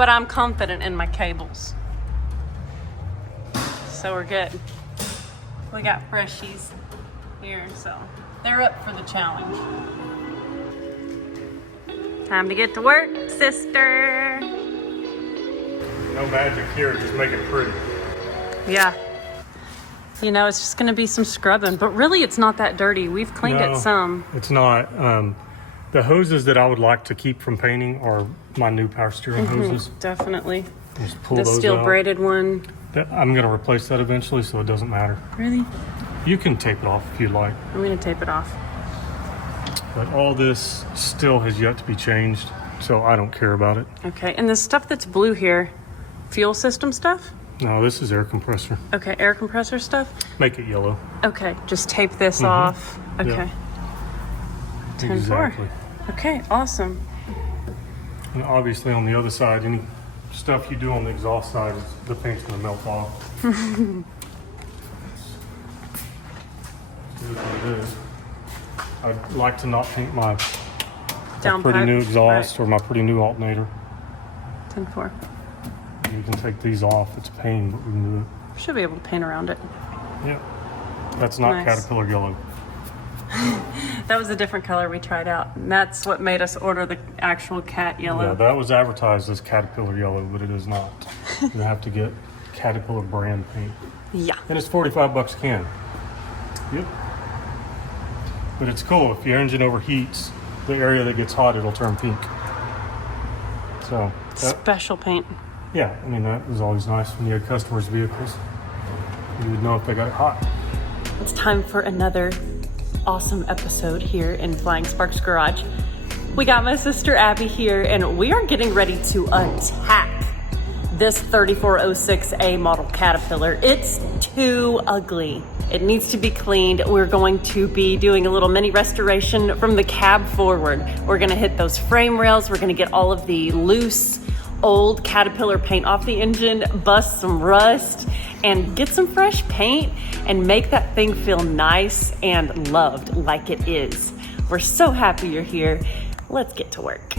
but I'm confident in my cables. So we're good. We got freshies here, so they're up for the challenge. Time to get to work, sister. No magic here, just make it pretty. Yeah. You know, it's just gonna be some scrubbing, but really it's not that dirty. We've cleaned it some. It's not. The hoses that I would like to keep from painting are my new power steering hoses. Definitely. Just pull The those steel out. braided one. I'm gonna replace that eventually, so it doesn't matter. Really? You can tape it off if you'd like. I'm gonna tape it off. But all this still has yet to be changed, so I don't care about it. Okay, and the stuff that's blue here, fuel system stuff? No, this is air compressor. Okay, air compressor stuff? Make it yellow. Okay, just tape this off. Okay. Yeah. 10-4. Exactly. Okay, awesome. And obviously on the other side, any stuff you do on the exhaust side, the paint's gonna melt off. It is what it is. I'd like to not paint my pretty new exhaust or my pretty new alternator. 10-4. You can take these off. It's a pain, but we can do it. Should be able to paint around it. Yeah. That's not Nice. Caterpillar yellow. That was a different color we tried out. And that's what made us order the actual cat yellow. Yeah, that was advertised as Caterpillar yellow, but it is not. You have to get Caterpillar brand paint. Yeah. And it's 45 bucks a can. Yep. But it's cool. If your engine overheats, the area that gets hot, it'll turn pink. So, Special paint. yeah, I mean, that was always nice when you had customers' vehicles. You would know if they got it hot. It's time for another awesome episode here in Flying Sparks Garage. We got my sister Abby here, and we are getting ready to attack this 3406A model Caterpillar. It's too ugly. It needs to be cleaned. We're going to be doing a little mini restoration from the cab forward. We're gonna hit those frame rails. We're gonna get all of the loose, old Caterpillar paint off the engine, bust some rust, and get some fresh paint and make that thing feel nice and loved like it is. We're so happy you're here. Let's get to work.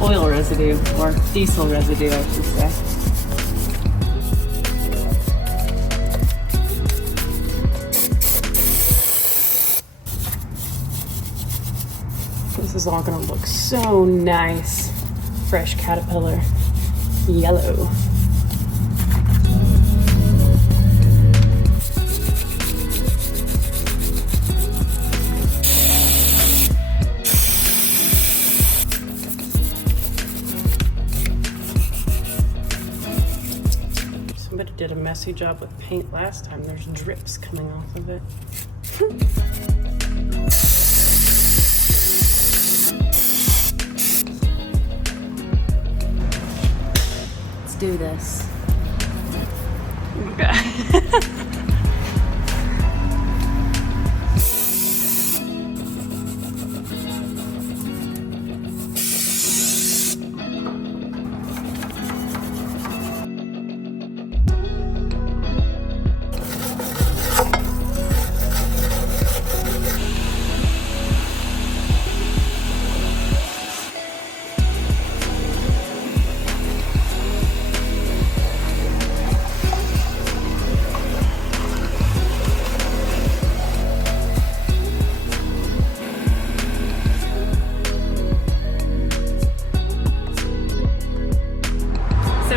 Oil residue, or diesel residue, I should say. This is all gonna look so nice. Fresh Caterpillar yellow. Somebody did a messy job with paint last time. There's drips coming off of it. Let's do this. Okay.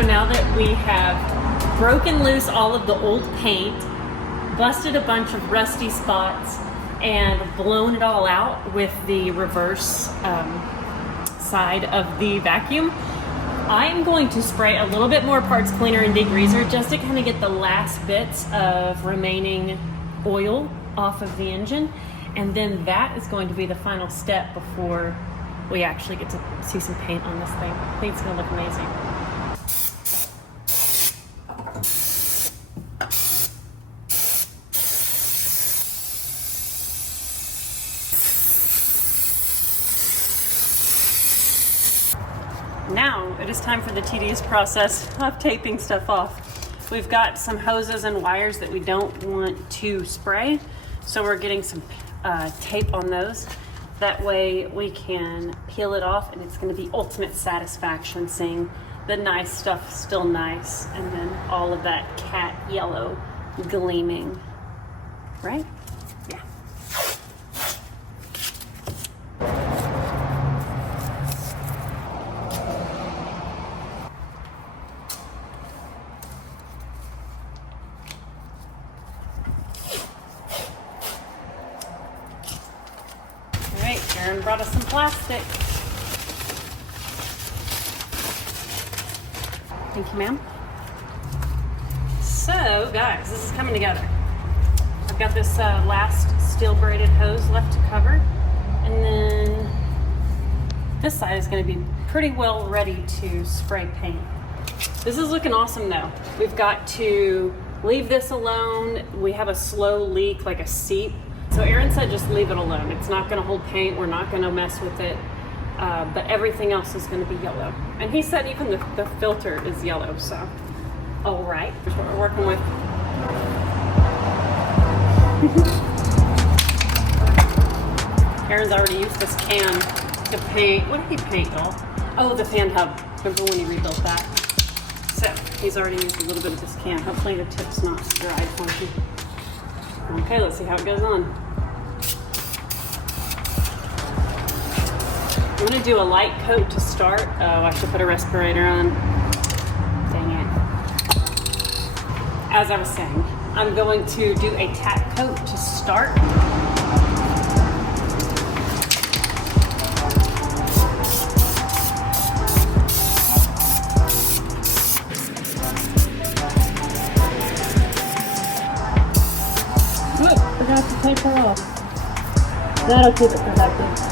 Now that we have broken loose all of the old paint, busted a bunch of rusty spots, and blown it all out with the reverse side of the vacuum, I'm going to spray a little bit more parts cleaner and degreaser just to kind of get the last bits of remaining oil off of the engine. And then that is going to be the final step before we actually get to see some paint on this thing. I think it's gonna look amazing. it is time for the tedious process of taping stuff off. We've got some hoses and wires that we don't want to spray, so we're getting some tape on those. That way we can peel it off, and it's going to be ultimate satisfaction seeing the nice stuff still nice, and then all of that cat yellow gleaming, right? Yeah. All right, Aaron brought us some plastic. Thank you, ma'am. So, guys, this is coming together. I've got this last steel braided hose left to cover, and then this side is going to be pretty well ready to spray paint. This is looking awesome though. We've got to leave this alone. We have a slow leak, like a seep. So Aaron said just leave it alone. It's not going to hold paint. We're not going to mess with it. But everything else is going to be yellow. And he said even the filter is yellow, so. All right, here's what we're working with. Aaron's already used this can to paint. What did he paint, y'all? Oh, the fan hub. Remember when he rebuilt that? So he's already used a little bit of this can. Hopefully the tip's not dried funky. Okay, let's see how it goes on. I'm gonna do a light coat to start. Oh, I should put a respirator on. Dang it. As I was saying, I'm going to do a tack coat to start. Good, forgot to tape her off. That'll keep it protected.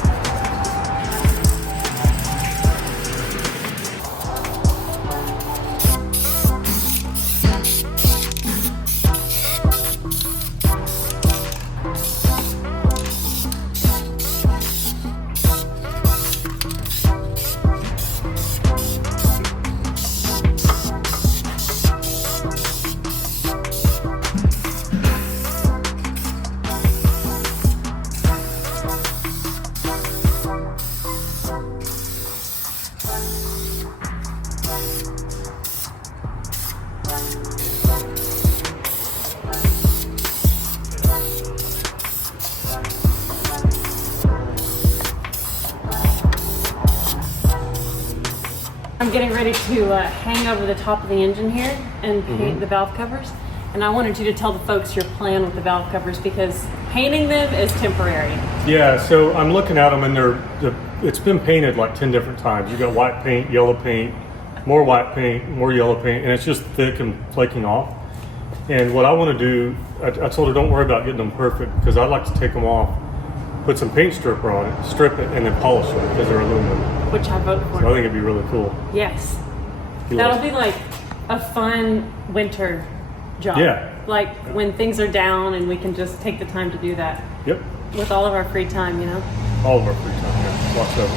I'm getting ready to hang over the top of the engine here and paint the valve covers. And I wanted you to tell the folks your plan with the valve covers, because painting them is temporary. Yeah, so I'm looking at them, and it's been painted like 10 different times. You got white paint, yellow paint, more white paint, more yellow paint, and it's just thick and flaking off. And what I want to do, I told her don't worry about getting them perfect, because I like to take them off, put some paint stripper on it, strip it, and then polish it because they're aluminum. Which I vote for. So I think it'd be really cool. Yes. That'll be like a fun winter job. Yeah. Like when things are down and we can just take the time to do that. Yep. With all of our free time, you know? All of our free time, yeah. Lots of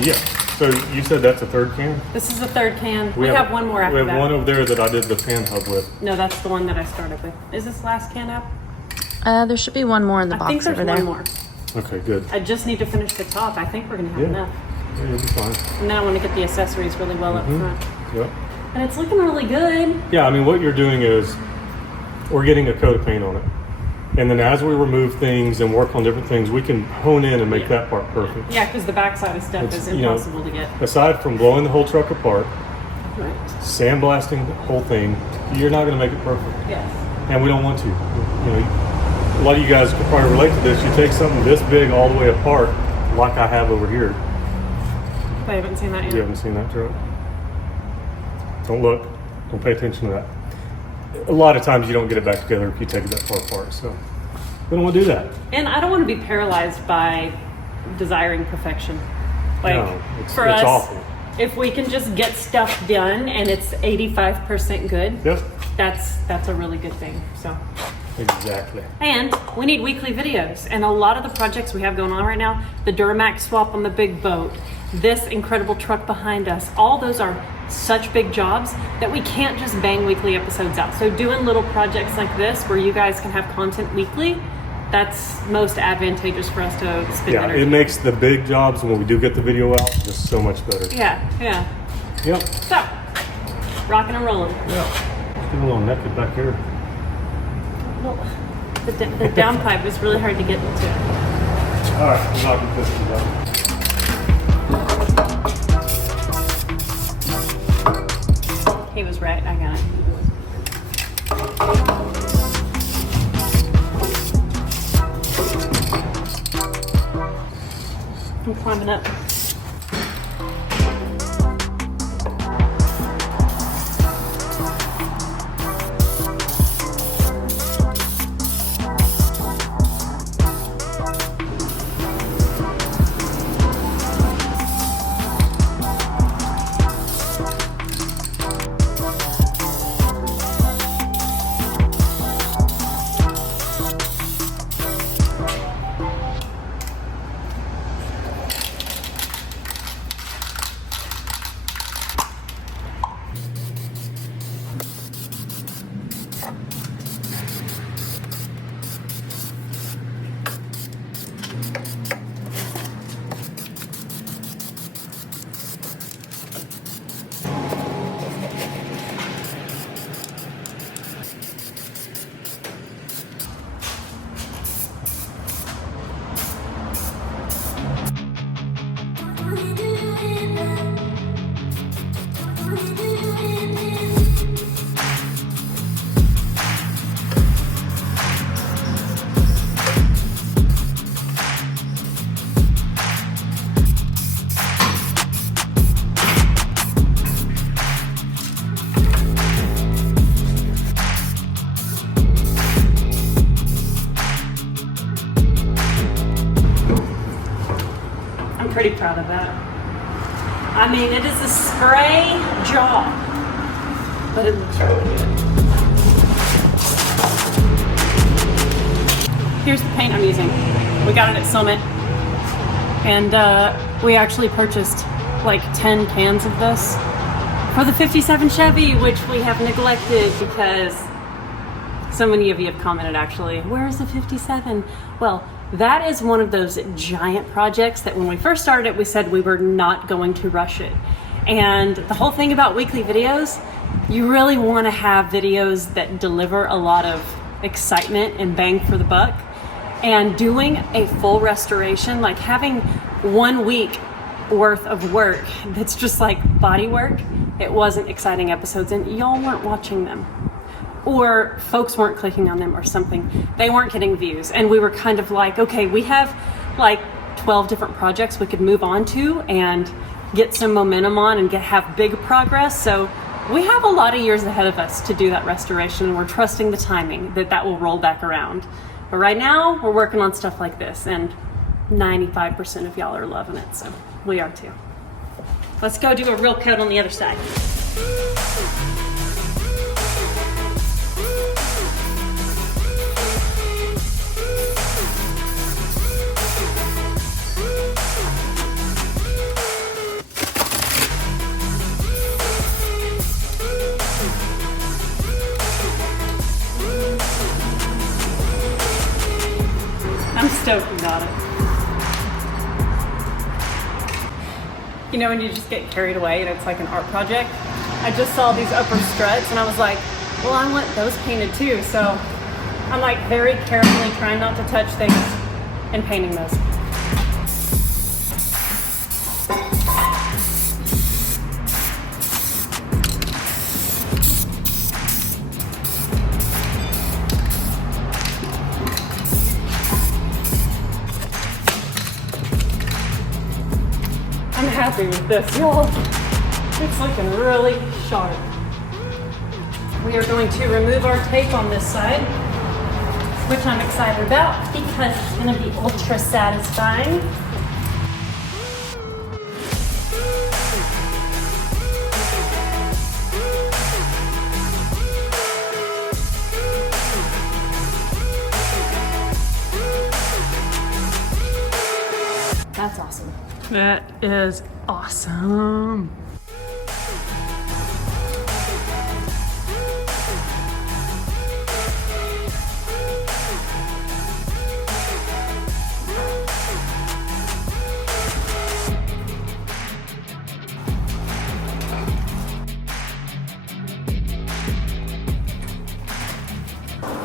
it. Yeah. So you said that's a third can? This is the third can. We have one more after that. We have one over there that I did the fan hub with. No, that's the one that I started with. Is this last can up? There should be one more in the box over there. I think there's one more. Okay, good. I just need to finish the top. I think we're going to have enough. Yeah, it'll be fine. And then I want to get the accessories really well up front. Yep. And it's looking really good. Yeah, I mean, what you're doing is we're getting a coat of paint on it. And then as we remove things and work on different things, we can hone in and make that part perfect. Yeah, because the backside of stuff is impossible to get. Aside from blowing the whole truck apart, right, sandblasting the whole thing, you're not going to make it perfect. Yes. And we don't want to. You know, a lot of you guys could probably relate to this. You take something this big all the way apart, like I have over here. I haven't seen that yet. You haven't seen that truck? Don't look. Don't pay attention to that. A lot of times you don't get it back together if you take it that far apart. So we don't want to do that. And I don't want to be paralyzed by desiring perfection. Like, no, it's us, awful. If we can just get stuff done and it's 85% good, yep, that's a really good thing. So exactly. And we need weekly videos. And a lot of the projects we have going on right now, the Duramax swap on the big boat, this incredible truck behind us, all those are such big jobs that we can't just bang weekly episodes out. So doing little projects like this where you guys can have content weekly, that's most advantageous for us to spend energy. It makes the big jobs when we do get the video out just so much better. Yeah. Yep. So, rocking and rolling. Yeah. Getting a little naked back here. Well, the downpipe is really hard to get into. All right, I'm knocking pistons out. He was right, I got it. I'm climbing up. Pretty proud of that. I mean, it is a spray job, but it looks really good. Here's the paint I'm using. We got it at Summit, and we actually purchased like 10 cans of this for the 57 Chevy, which we have neglected because so many of you have commented actually, where's the 57? Well, that is one of those giant projects that when we first started it, we said we were not going to rush it. And the whole thing about weekly videos, you really want to have videos that deliver a lot of excitement and bang for the buck. And doing a full restoration, like having 1 week worth of work that's just like body work, it wasn't exciting episodes and y'all weren't watching them. Or folks weren't clicking on them or something. They weren't getting views. And we were kind of like, okay, we have like 12 different projects we could move on to and get some momentum on and have big progress. So we have a lot of years ahead of us to do that restoration, and we're trusting the timing that will roll back around. But right now, we're working on stuff like this, and 95% of y'all are loving it, so we are too. Let's go do a real coat on the other side. I'm stoked we got it. You know when you just get carried away and it's like an art project? I just saw these upper struts and I was like, well, I want those painted too. So I'm like very carefully trying not to touch things and painting those. I'm happy with this, y'all. It's looking really sharp. We are going to remove our tape on this side, which I'm excited about because it's going to be ultra satisfying. That's awesome. That is Awesome.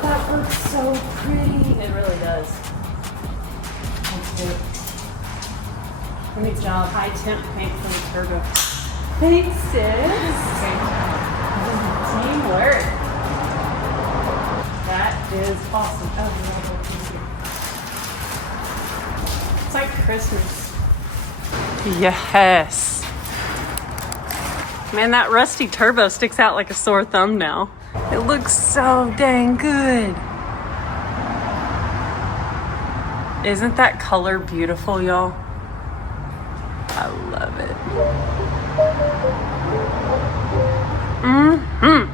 That looks so pretty. It really does. Let's do it. Great job. High temp paint for the turbo. Thanks, sis. Teamwork. That is awesome. Oh, no. It's like Christmas. Yes. Man, that rusty turbo sticks out like a sore thumb now. It looks so dang good. Isn't that color beautiful, y'all? I love it. Mm-hmm.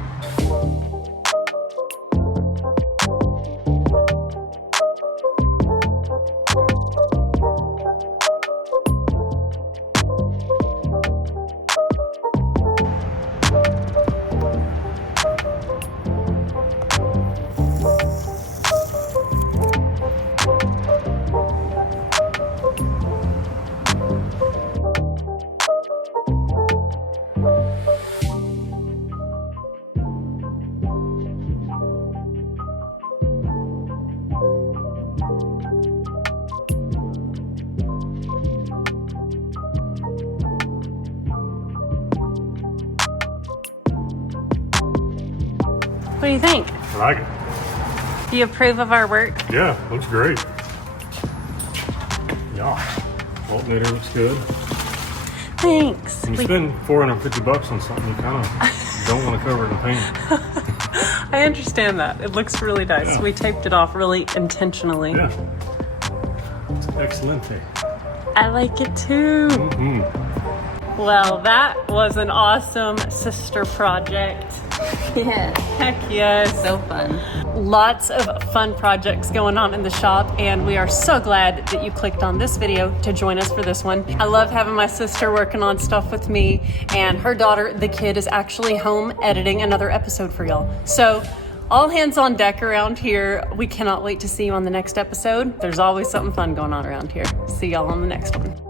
What do you think? I like it. Do you approve of our work? Yeah, looks great. Yeah. Alternator looks good. Thanks. When you spend $450 on something, you kind of don't want to cover it in paint. I understand that. It looks really nice. Yeah. We taped it off really intentionally. Yeah. It's excellent. I like it too. Mm-hmm. Well, that was an awesome sister project. Yeah. Heck yes. So fun. Lots of fun projects going on in the shop, and we are so glad that you clicked on this video to join us for this one. I love having my sister working on stuff with me, and her daughter, the kid, is actually home editing another episode for y'all. So all hands on deck around here. We cannot wait to see you on the next episode. There's always something fun going on around here. See y'all on the next one.